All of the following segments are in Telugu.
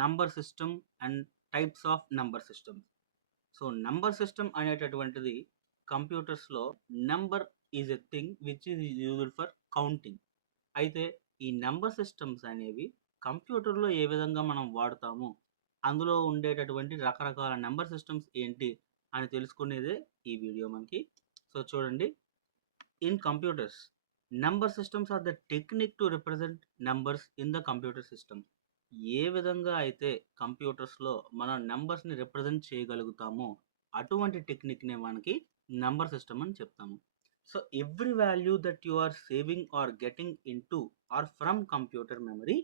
Number system and types of number systems. So number system అనేటటువంటిది కంప్యూటర్స్లో number is a thing which is used for counting. అయితే ఈ నంబర్ సిస్టమ్స్ అనేవి కంప్యూటర్లో ఏ విధంగా మనం వాడుతాము, అందులో ఉండేటటువంటి రకరకాల నంబర్ సిస్టమ్స్ ఏంటి అని తెలుసుకునేదే ఈ వీడియో మనకి. సో చూడండి, in computers number systems are the technique to represent numbers in the computer system. ఏ విధంగా అయితే కంప్యూటర్స్లో మనం నంబర్స్ని రిప్రజెంట్ చేయగలుగుతామో అటువంటి టెక్నిక్నే మనకి నంబర్ సిస్టమ్ అని చెప్తాము. So every value that you are saving or getting into or from computer memory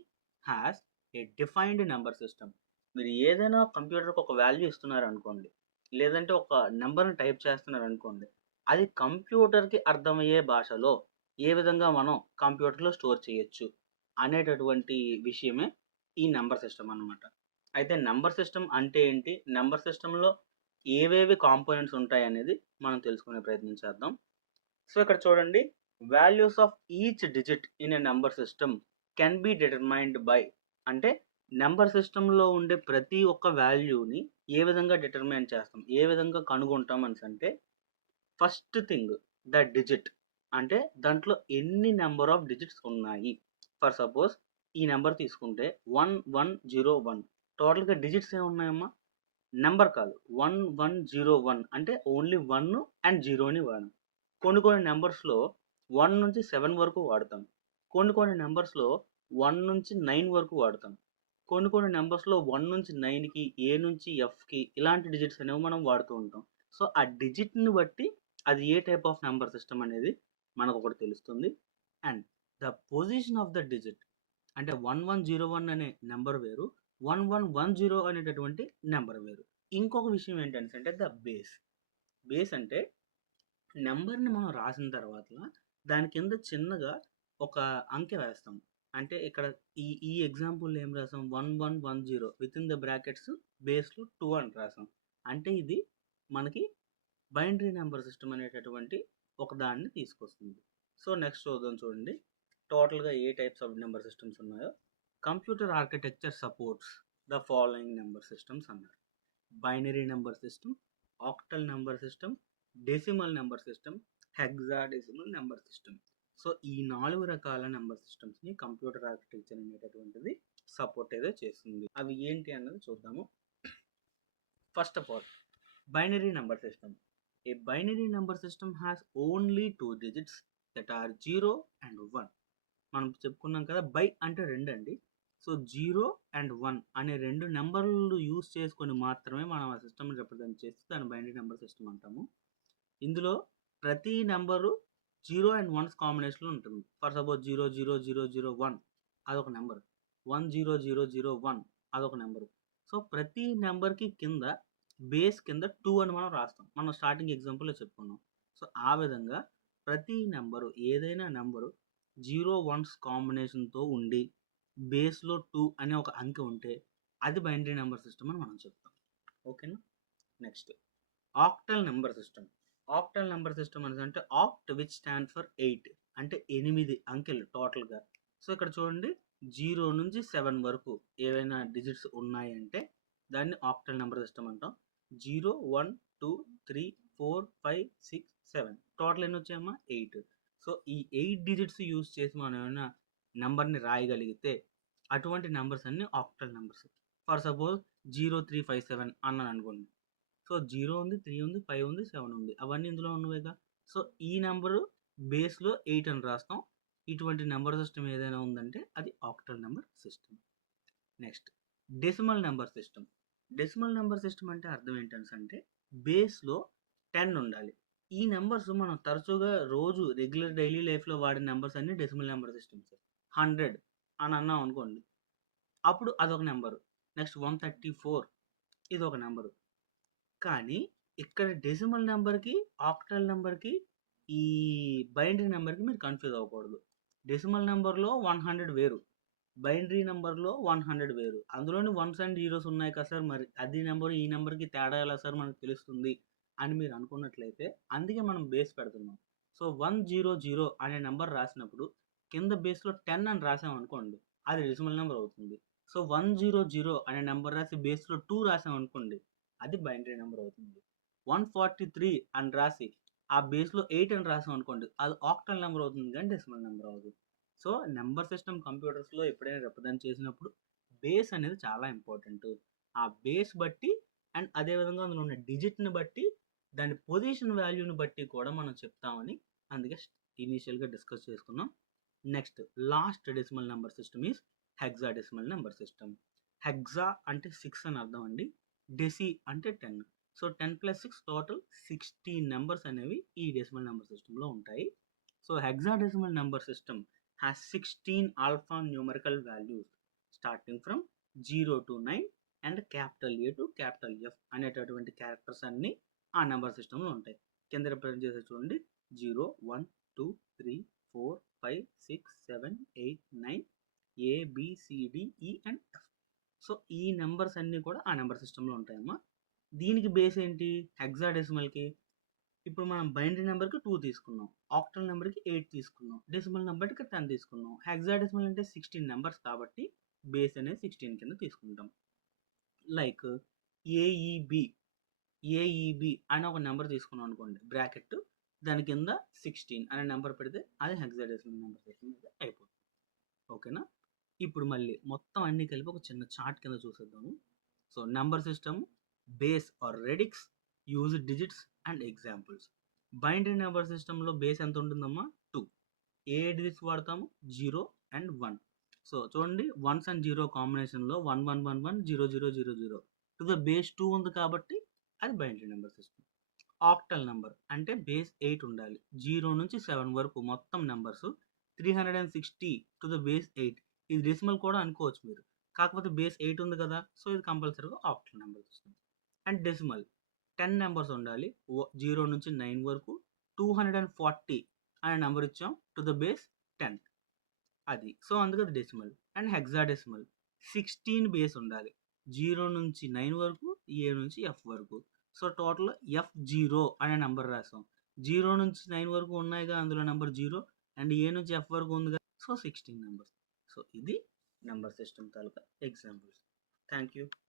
has a defined number system. మీరు ఏదైనా కంప్యూటర్కి ఒక వాల్యూ ఇస్తున్నారు అనుకోండి, లేదంటే ఒక నెంబర్ని టైప్ చేస్తున్నారు అనుకోండి, అది కంప్యూటర్కి అర్థమయ్యే భాషలో ఏ విధంగా మనం కంప్యూటర్లో స్టోర్ చేయొచ్చు అనేటటువంటి విషయమే ఈ నెంబర్ సిస్టమ్ అన్నమాట. అయితే నెంబర్ సిస్టమ్ అంటే ఏంటి, నెంబర్ సిస్టంలో ఏవేవి కాంపోనెంట్స్ ఉంటాయి అనేది మనం తెలుసుకునే ప్రయత్నం చేద్దాం. సో ఇక్కడ చూడండి, values of each digit in a number system can be determined by, అంటే నెంబర్ సిస్టంలో ఉండే ప్రతి ఒక్క వాల్యూని ఏ విధంగా డిటర్మైన్ చేస్తాం, ఏ విధంగా కనుగొంటాం అని అంటే, ఫస్ట్ థింగ్ ద డిజిట్, అంటే దాంట్లో ఎన్ని నెంబర్ ఆఫ్ డిజిట్స్ ఉన్నాయి. ఫర్ సపోజ్ ఈ నెంబర్ తీసుకుంటే 1101, టోటల్గా డిజిట్స్ ఏమున్నాయమ్మా, నెంబర్ కాదు, 1101 అంటే ఓన్లీ 1 అండ్ 0ని వాడాం. కొన్ని నెంబర్స్లో 1 నుంచి 7 వరకు వాడతాం, కొన్ని నెంబర్స్లో 1 నుంచి 9 వరకు వాడతాం, కొన్ని నెంబర్స్లో 1 నుంచి 9కి, ఏ నుంచి ఎఫ్కి ఇలాంటి డిజిట్స్ అనేవి మనం వాడుతూ ఉంటాం. సో ఆ డిజిట్ని బట్టి అది ఏ టైప్ ఆఫ్ నెంబర్ సిస్టమ్ అనేది మనకు ఒకటి తెలుస్తుంది. And the position of the digit, అంటే 1101 అనే నెంబర్ వేరు, 1110 అనేటటువంటి నెంబర్ వేరు. ఇంకొక విషయం ఏంటంటే ద బేస్. బేస్ అంటే నెంబర్ని మనం రాసిన తర్వాత దాని కింద చిన్నగా ఒక అంకె వేస్తాం. అంటే ఇక్కడ ఈ ఎగ్జాంపుల్ ఏం రాసాం, 1110 విత్ ఇన్ ద బ్రాకెట్స్ బేస్లో 2 అని రాసాం. అంటే ఇది మనకి బైనరీ నెంబర్ సిస్టమ్ అనేటటువంటి ఒక దాన్ని తీసుకొస్తుంది. సో నెక్స్ట్ చూద్దాం, చూడండి టోటల్గా ఏ టైప్స్ ఆఫ్ నెంబర్ సిస్టమ్స్ ఉన్నాయో. Computer architecture supports the following number systems అన్నారు: binary number system, octal number system, decimal number system, hexadecimal number system. So ఈ 4 రకాల నెంబర్ సిస్టమ్స్ని కంప్యూటర్ ఆర్కిటెక్చర్ అనేటటువంటిది సపోర్ట్ అయితే చేస్తుంది. అవి ఏంటి అన్నది చూద్దాము. First of all, binary number system. A binary number system has only 2 digits that are 0 and 1. మనం చెప్పుకున్నాం కదా, బై అంటే 2 అండి. సో 0 and 1 అనే 2 నెంబర్లు యూస్ చేసుకొని మాత్రమే మనం ఆ సిస్టమ్ని రిప్రజెంట్ చేస్తే దాన్ని బైనరీ నెంబర్ సిస్టమ్ అంటాము. ఇందులో ప్రతి నెంబరు 0 and 1 కాంబినేషన్లో ఉంటుంది. ఫర్ సపోజ్ 00001 అదొక నెంబర్, 10001 అదొక నెంబరు. సో ప్రతి నెంబర్కి కింద బేస్ కింద 2 అని మనం రాస్తాం. మనం స్టార్టింగ్ ఎగ్జాంపుల్లో చెప్పుకున్నాం. సో ఆ విధంగా ప్రతి నెంబరు, ఏదైనా నెంబరు 0 1s కాంబినేషన్తో ఉండి బేస్లో 2 అనే ఒక అంకె ఉంటే అది బైనరీ నెంబర్ సిస్టమ్ అని మనం చెప్తాం. ఓకేనా. Next, octal number system. Octal number system అంటే ఆక్ట్ విచ్ స్టాండ్ ఫర్ 8, అంటే 8 అంకెలు టోటల్గా. సో ఇక్కడ చూడండి, 0 నుంచి 7 వరకు ఏవైనా డిజిట్స్ ఉన్నాయంటే దాన్ని ఆక్టల్ నెంబర్ సిస్టమ్ అంటాం. 0 1 2 3 4 5 6 7 టోటల్ ఎన్ని వచ్చాయమ్మా, 8. సో ఈ 8 డిజిట్స్ యూజ్ చేసి మనం ఏమైనా నెంబర్ని రాయగలిగితే అటువంటి నెంబర్స్ అన్ని ఆక్టల్ నెంబర్స్. ఫర్ సపోజ్ 0357 అన్నాను అనుకోండి. సో 0 ఉంది, 3 ఉంది, 5 ఉంది, 7 ఉంది, అవన్నీ ఇందులో ఉన్నవేగా. సో ఈ నెంబరు బేస్లో 8 అని రాస్తాం. ఇటువంటి నెంబర్ సిస్టమ్ ఏదైనా ఉందంటే అది octal number system. Next, decimal number system. Decimal number system అంటే అర్థం ఏంటంటే బేస్లో 10 ఉండాలి. ఈ నెంబర్స్ మనం తరచుగా రోజు రెగ్యులర్ డైలీ లైఫ్లో వాడే నెంబర్స్ అన్ని డెసిమల్ నెంబర్ సిస్టమ్స్. 100 అని అన్నాం అనుకోండి, అప్పుడు అదొక నెంబరు. నెక్స్ట్ 134 ఇది ఒక నెంబరు. కానీ ఇక్కడ డెసిమల్ నెంబర్కి, ఆక్టల్ నెంబర్కి, ఈ బైనరీ నెంబర్కి మీరు కన్ఫ్యూజ్ అవ్వకూడదు. డెసిమల్ నెంబర్లో 100 వేరు, బైనరీ నెంబర్లో 100 వేరు. అందులోని 1s and 0s ఉన్నాయి కదా సార్, మరి అది నెంబర్ ఈ నెంబర్కి తేడా ఎలా సార్ మనకు తెలుస్తుంది అని మీరు అనుకున్నట్లయితే అందుకే మనం బేస్ పెడుతున్నాం. సో 100 అనే నెంబర్ రాసినప్పుడు కింద బేస్లో 10 అని రాసామనుకోండి, అది డెసిమల్ నెంబర్ అవుతుంది. సో 100 అనే నెంబర్ రాసి బేస్లో 2 రాసాం అనుకోండి, అది బైనరీ నెంబర్ అవుతుంది. 143 అని రాసి ఆ బేస్లో 8 అని రాసాం అనుకోండి, అది ఆక్టల్ నెంబర్ అవుతుంది కానీ డెసిమల్ నెంబర్ అవుతుంది. సో నెంబర్ సిస్టమ్ కంప్యూటర్స్లో ఎప్పుడైనా రిప్రజెంట్ చేసినప్పుడు బేస్ అనేది చాలా ఇంపార్టెంట్. ఆ బేస్ బట్టి అండ్ అదేవిధంగా అందులో ఉన్న డిజిట్ని బట్టి దాని పొజిషన్ వాల్యూని బట్టి కూడా మనం చెప్తామని అందుకే ఇనీషియల్గా డిస్కస్ చేసుకున్నాం. Next last decimal number system is hexadecimal number system. Hexa అంటే 6 అని అర్థం అండి, డెసి అంటే 10. సో 10 + 6 టోటల్ 16 నెంబర్స్ అనేవి ఈ డెసిమల్ నెంబర్ సిస్టంలో ఉంటాయి. So hexadecimal number system has 16 alpha numerical values starting from 0 to 9 and capital A to capital F అనేటటువంటి క్యారెక్టర్స్ అన్నీ ఆ నెంబర్ సిస్టంలో ఉంటాయి. కింద రిప్రజెంట్ చేసే చూడండి, 0 1 2 3 4 5 6 7 8 9 ABCDE అండ్ ఎఫ్. సో ఈ నెంబర్స్ అన్నీ కూడా ఆ నెంబర్ సిస్టంలో ఉంటాయమ్మా. దీనికి బేస్ ఏంటి? హెక్సాడెసిమల్కి ఇప్పుడు మనం బైనరీ నెంబర్కి 2 తీసుకున్నాం, ఆక్టల్ నెంబర్కి 8 తీసుకున్నాం, డెసిమల్ నెంబర్కి 10 తీసుకున్నాం. హెక్సాడెసిమల్ అంటే 16 నెంబర్స్ కాబట్టి బేస్ అనేది 16 కింద తీసుకుంటాం. లైక్ ఏఈబి అని ఒక నెంబర్ తీసుకున్నాం అనుకోండి, బ్రాకెట్ దాని కింద 16 అనే నెంబర్ పెడితే అది హెక్సాడెసిమల్ నెంబర్ సిస్టమ్ అయిపోతుంది. ఓకేనా? ఇప్పుడు మళ్ళీ మొత్తం అన్నీ కలిపి ఒక చిన్న చార్ట్ కింద చూసేద్దాము. So number system, base or radix, use digits and examples. Binary number సిస్టంలో బేస్ ఎంత ఉంటుందమ్మా? 2. ఏ డిజిట్స్ వాడతాము? 0 అండ్ 1. సో చూడండి, 1s అండ్ 0 కాంబినేషన్లో 1 1 1 1 0 0 0 0 టు ద బేస్ 2 ఉంది కాబట్టి అది binary number system. Octal number అంటే బేస్ 8 ఉండాలి, 0 నుంచి 7 వరకు మొత్తం నెంబర్స్ 360 టు ద బేస్ 8. ఇది డెసిమల్ కూడా అనుకోవచ్చు మీరు, కాకపోతే బేస్ 8 ఉంది కదా, సో ఇది కంపల్సరీగా octal number system. And decimal 10 numbers ఉండాలి, 0 నుంచి 9 వరకు 240 అనే నెంబర్ ఇచ్చాం టు ద బేస్ 10, అది సో అందుకు అది డెసిమల్. అండ్ హెక్సాడెసిమల్ 16 బేస్ ఉండాలి, 0 నుంచి 9 వరకు, ఏ నుంచి ఎఫ్ వరకు. సో టోటల్ F0 అనే నెంబర్ రాసాం, 0 నుంచి 9 వరకు ఉన్నాయిగా అందులో నెంబర్ 0 అండ్ ఏ నుంచి ఎఫ్ వరకు ఉందిగా, సో 16 నెంబర్స్. సో ఇది number system taluka examples. Thank you.